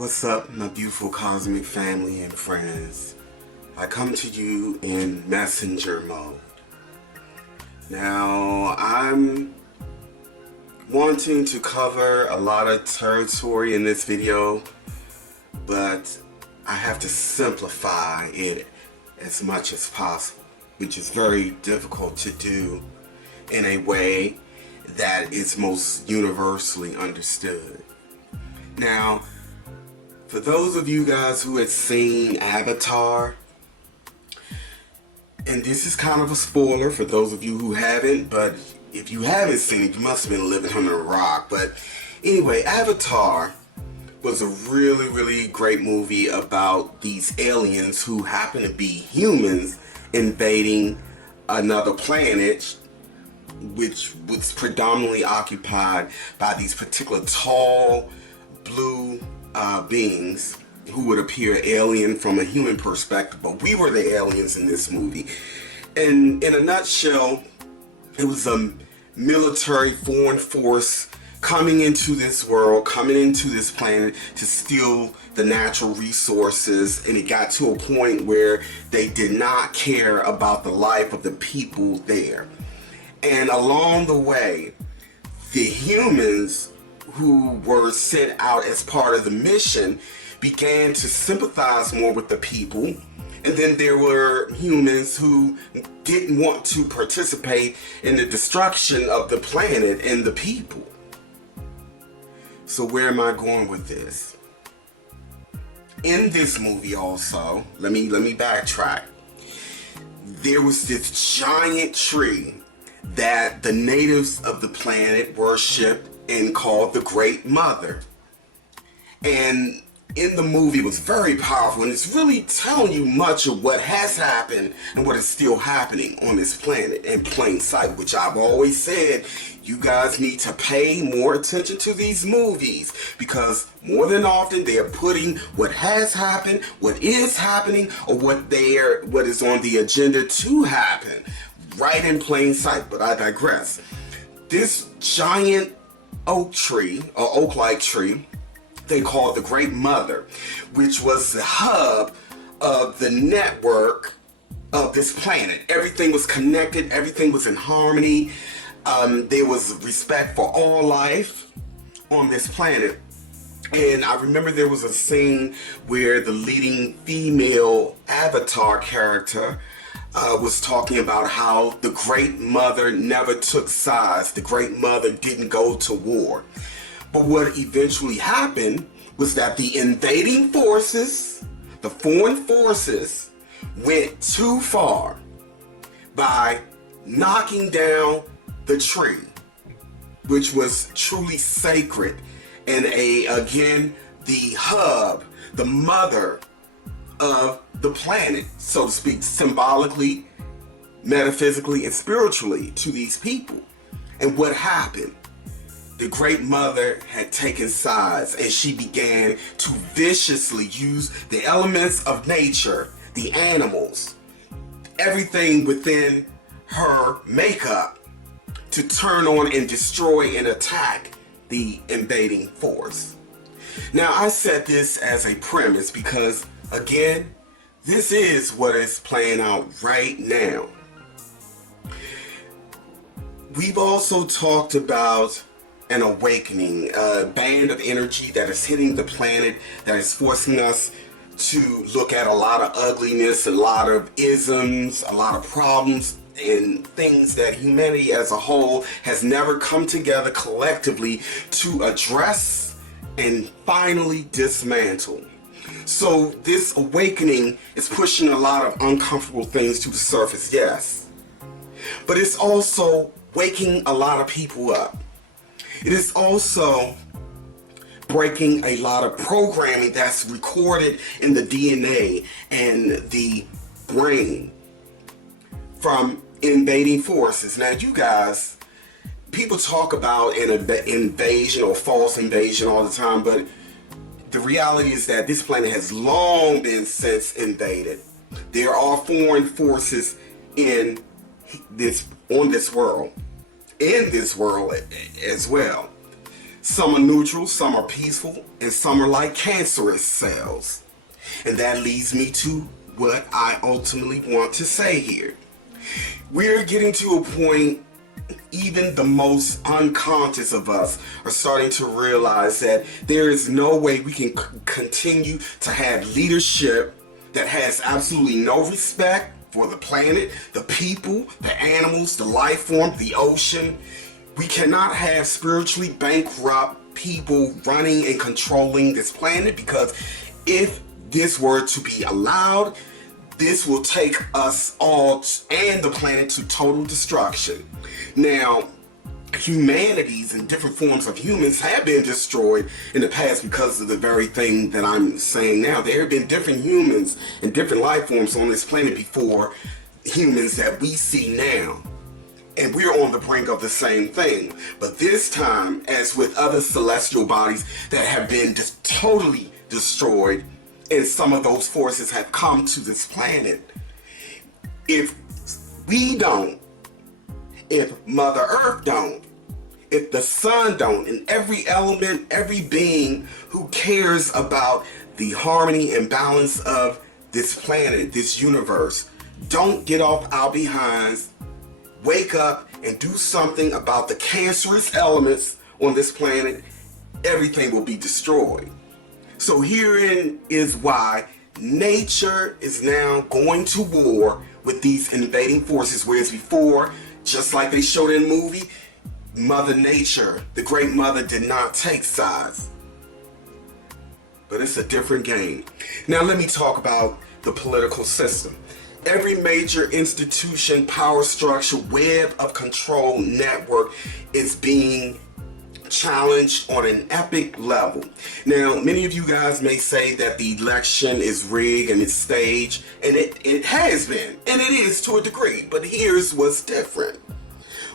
What's up, my beautiful cosmic family and friends? I come to you in messenger mode. Now, I'm wanting to cover a lot of territory in this video, but I have to simplify it as much as possible, which is very difficult to do in a way that is most universally understood. Now, for those of you guys who had seen Avatar, and this is kind of a spoiler for those of you who haven't, but if you haven't seen it, you must have been living under a rock. But anyway, Avatar was a really great movie about these aliens who happen to be humans invading another planet, which was predominantly occupied by these particular tall blue beings who would appear alien from a human perspective, but we were the aliens in this movie. And in a nutshell, it was a military foreign force coming into this world, coming into this planet to steal the natural resources, and it got to a point where they did not care about the life of the people there. And along the way, the humans who were sent out as part of the mission began to sympathize more with the people, and then there were humans who didn't want to participate in the destruction of the planet and the people. So where am I going with this? In this movie also, let me backtrack. There was this giant tree that the natives of the planet worshipped and called the Great Mother. And in the movie, it was very powerful, and it's really telling you much of what has happened and what is still happening on this planet in plain sight, which I've always said, you guys need to pay more attention to these movies, because more than often they are putting what has happened, what is happening, or what is on the agenda to happen right in plain sight. But I digress. This giant oak tree, or oak-like tree, they called the Great Mother, which was the hub of the network of this planet. Everything was connected, everything was in harmony. There was respect for all life on this planet. And I remember there was a scene where the leading female Avatar character was talking about how the Great Mother never took sides. The Great Mother didn't go to war. But what eventually happened was that the invading forces, the foreign forces, went too far by knocking down the tree, which was truly sacred and again, the hub, the mother of the planet, so to speak, symbolically, metaphysically, and spiritually to these people. And what happened? The Great Mother had taken sides, and she began to viciously use the elements of nature, the animals, everything within her makeup to turn on and destroy and attack the invading force. Now, I said this as a premise because, again, this is what is playing out right now. We've also talked about an awakening, a band of energy that is hitting the planet, that is forcing us to look at a lot of ugliness, a lot of isms, a lot of problems, and things that humanity as a whole has never come together collectively to address and finally dismantle. So this awakening is pushing a lot of uncomfortable things to the surface, yes. But it's also waking a lot of people up. It is also breaking a lot of programming that's recorded in the DNA and the brain from invading forces. Now, you guys, people talk about an invasion or false invasion all the time, but the reality is that this planet has long been since invaded. There are foreign forces in this world as well. Some are neutral, some are peaceful, and some are like cancerous cells. And that leads me to what I ultimately want to say here. We're getting to a point, even the most unconscious of us are starting to realize that there is no way we can continue to have leadership that has absolutely no respect for the planet, the people, the animals, the life form, the ocean. We cannot have spiritually bankrupt people running and controlling this planet, because if this were to be allowed, this will take us all and the planet to total destruction. Now, humanities and different forms of humans have been destroyed in the past because of the very thing that I'm saying now. There have been different humans and different life forms on this planet before humans that we see now. And we're on the brink of the same thing. But this time, as with other celestial bodies that have been just totally destroyed, and some of those forces have come to this planet, if we don't, if Mother Earth don't, if the sun don't, and every element, every being who cares about the harmony and balance of this planet, this universe, don't get off our behinds, wake up and do something about the cancerous elements on this planet, everything will be destroyed. So herein is why nature is now going to war with these invading forces, whereas before, just like they showed in the movie, Mother Nature, the Great Mother, did not take sides. But it's a different game. Now let me talk about the political system. Every major institution, power structure, web of control network is being challenged on an epic level. Now, many of you guys may say that the election is rigged and it's staged, and it has been, and it is to a degree. But here's what's different.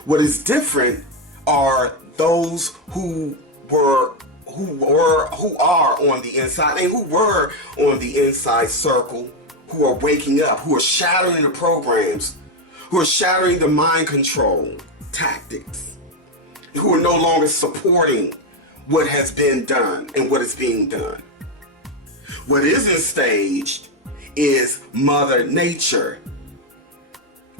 What is different are those who are on the inside and who were on the inside circle, who are waking up, who are shattering the programs, who are shattering the mind control tactics, who are no longer supporting what has been done and what is being done. What isn't staged is Mother Nature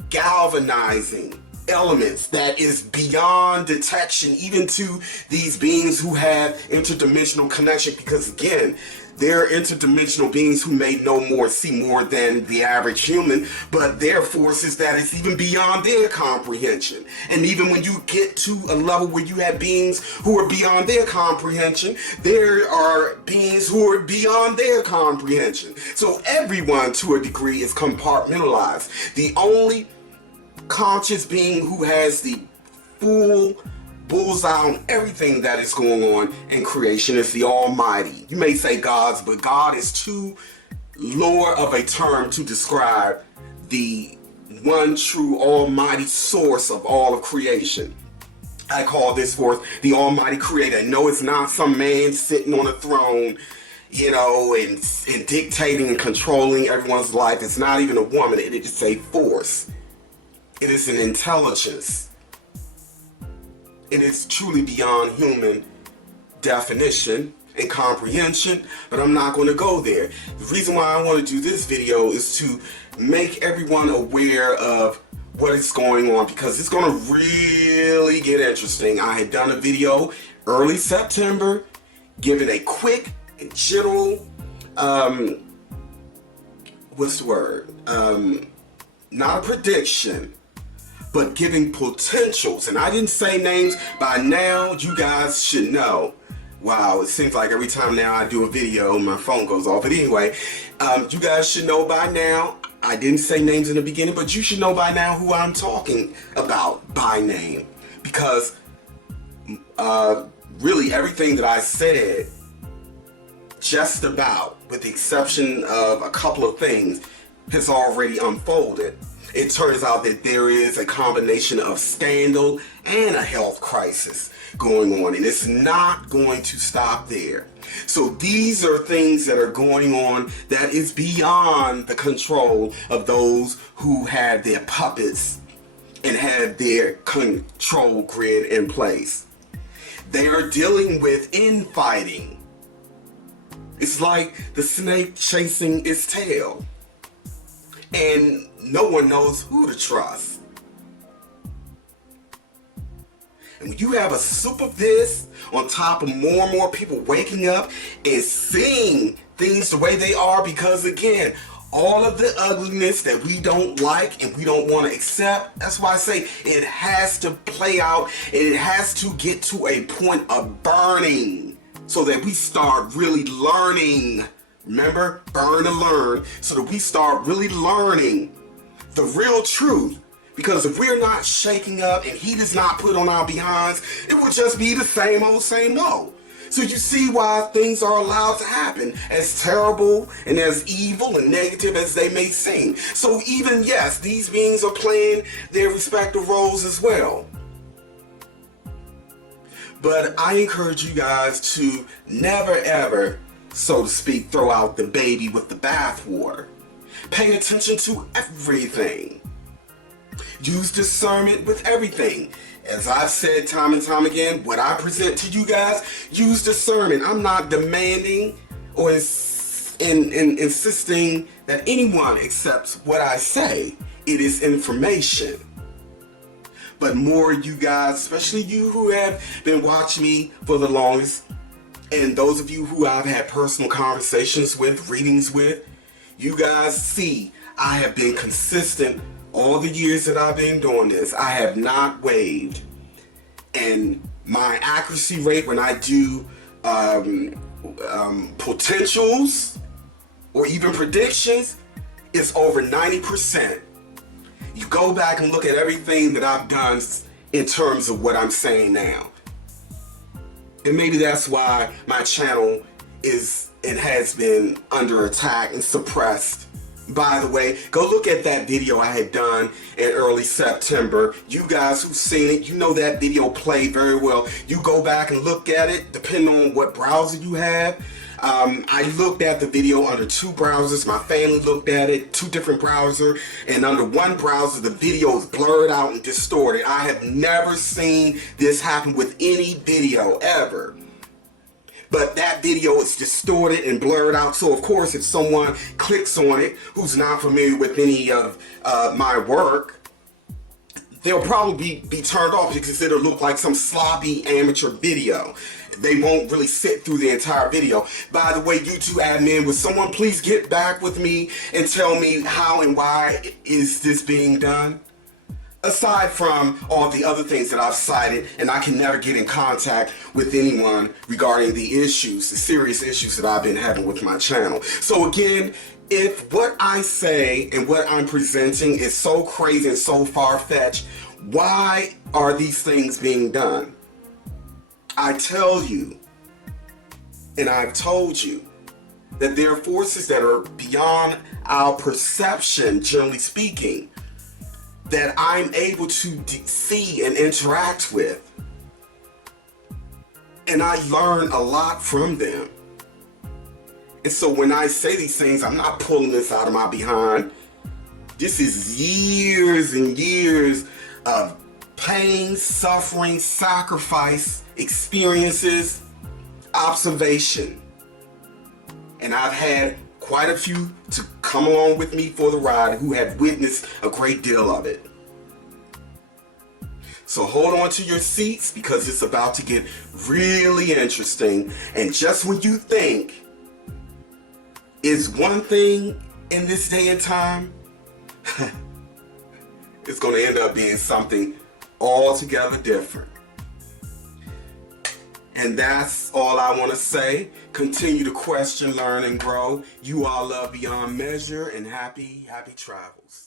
galvanizing elements that is beyond detection, even to these beings who have interdimensional connection, because again, they're interdimensional beings who may see more than the average human, but they're forces that is even beyond their comprehension. And even when you get to a level where you have beings who are beyond their comprehension, there are beings who are beyond their comprehension. So everyone, to a degree, is compartmentalized. The only conscious being who has the full bullseye on everything that is going on in creation is the Almighty. You may say gods, but God is too lower of a term to describe the one true almighty source of all of creation. I call this forth the Almighty Creator. No, it's not some man sitting on a throne, and dictating and controlling everyone's life. It's not even a woman. It is a force. It is an intelligence. It is truly beyond human definition and comprehension, but I'm not going to go there. The reason why I want to do this video is to make everyone aware of what is going on, because it's going to really get interesting. I had done a video early September, giving a quick and general, not a prediction, but giving potentials. And I didn't say names. By now, you guys should know. Wow, it seems like every time now I do a video, my phone goes off. But anyway, you guys should know by now. I didn't say names in the beginning, but you should know by now who I'm talking about by name. Because really everything that I said, just about, with the exception of a couple of things, has already unfolded. It turns out that there is a combination of scandal and a health crisis going on, and it's not going to stop there. So these are things that are going on that is beyond the control of those who have their puppets and have their control grid in place. they are dealing with infighting. It's like the snake chasing its tail, and no one knows who to trust. And when you have a soup of this on top of more and more people waking up and seeing things the way they are, because again, all of the ugliness that we don't like and we don't want to accept, that's why I say it has to play out, and it has to get to a point of burning so that we start really learning. Remember, burn and learn, so that we start really learning the real truth. Because if we're not shaking up and heat is not put on our behinds, it will just be the same old, same old. So you see why things are allowed to happen, as terrible and as evil and negative as they may seem. So even, yes, these beings are playing their respective roles as well. But I encourage you guys to never ever, so to speak, throw out the baby with the bathwater. Pay attention to everything. Use discernment with everything. As I've said time and time again, what I present to you guys, use discernment. I'm not demanding or insisting that anyone accepts what I say. It is information. But more you guys, especially you who have been watching me for the longest, and those of you who I've had personal conversations with, readings with, you guys see I have been consistent all the years that I've been doing this. I have not wavered. And my accuracy rate when I do potentials or even predictions is over 90%. You go back and look at everything that I've done in terms of what I'm saying now. And maybe that's why my channel is and has been under attack and suppressed. By the way, go look at that video I had done in early September. You guys who've seen it, you know that video played very well. You go back and look at it, depending on what browser you have. I looked at the video under two browsers. My family looked at it, two different browsers, and under one browser, the video is blurred out and distorted. I have never seen this happen with any video ever. But that video is distorted and blurred out. So of course, if someone clicks on it who's not familiar with any of my work, they'll probably be turned off because it'll look like some sloppy amateur video. They won't really sit through the entire video. By the way, YouTube admin, would someone please get back with me and tell me how and why is this being done? Aside from all the other things that I've cited, and I can never get in contact with anyone regarding the issues, the serious issues that I've been having with my channel. So again, if what I say and what I'm presenting is so crazy and so far-fetched, why are these things being done? I tell you, and I've told you, that there are forces that are beyond our perception, generally speaking, that I'm able to see and interact with. And I learn a lot from them. And so when I say these things, I'm not pulling this out of my behind. This is years and years of pain, suffering, sacrifice, experiences, observation. And I've had quite a few to come along with me for the ride who have witnessed a great deal of it. So hold on to your seats because it's about to get really interesting. And just when you think it's one thing in this day and time, it's going to end up being something altogether different. And that's all I want to say. Continue to question, learn, and grow. You all love beyond measure, and happy travels.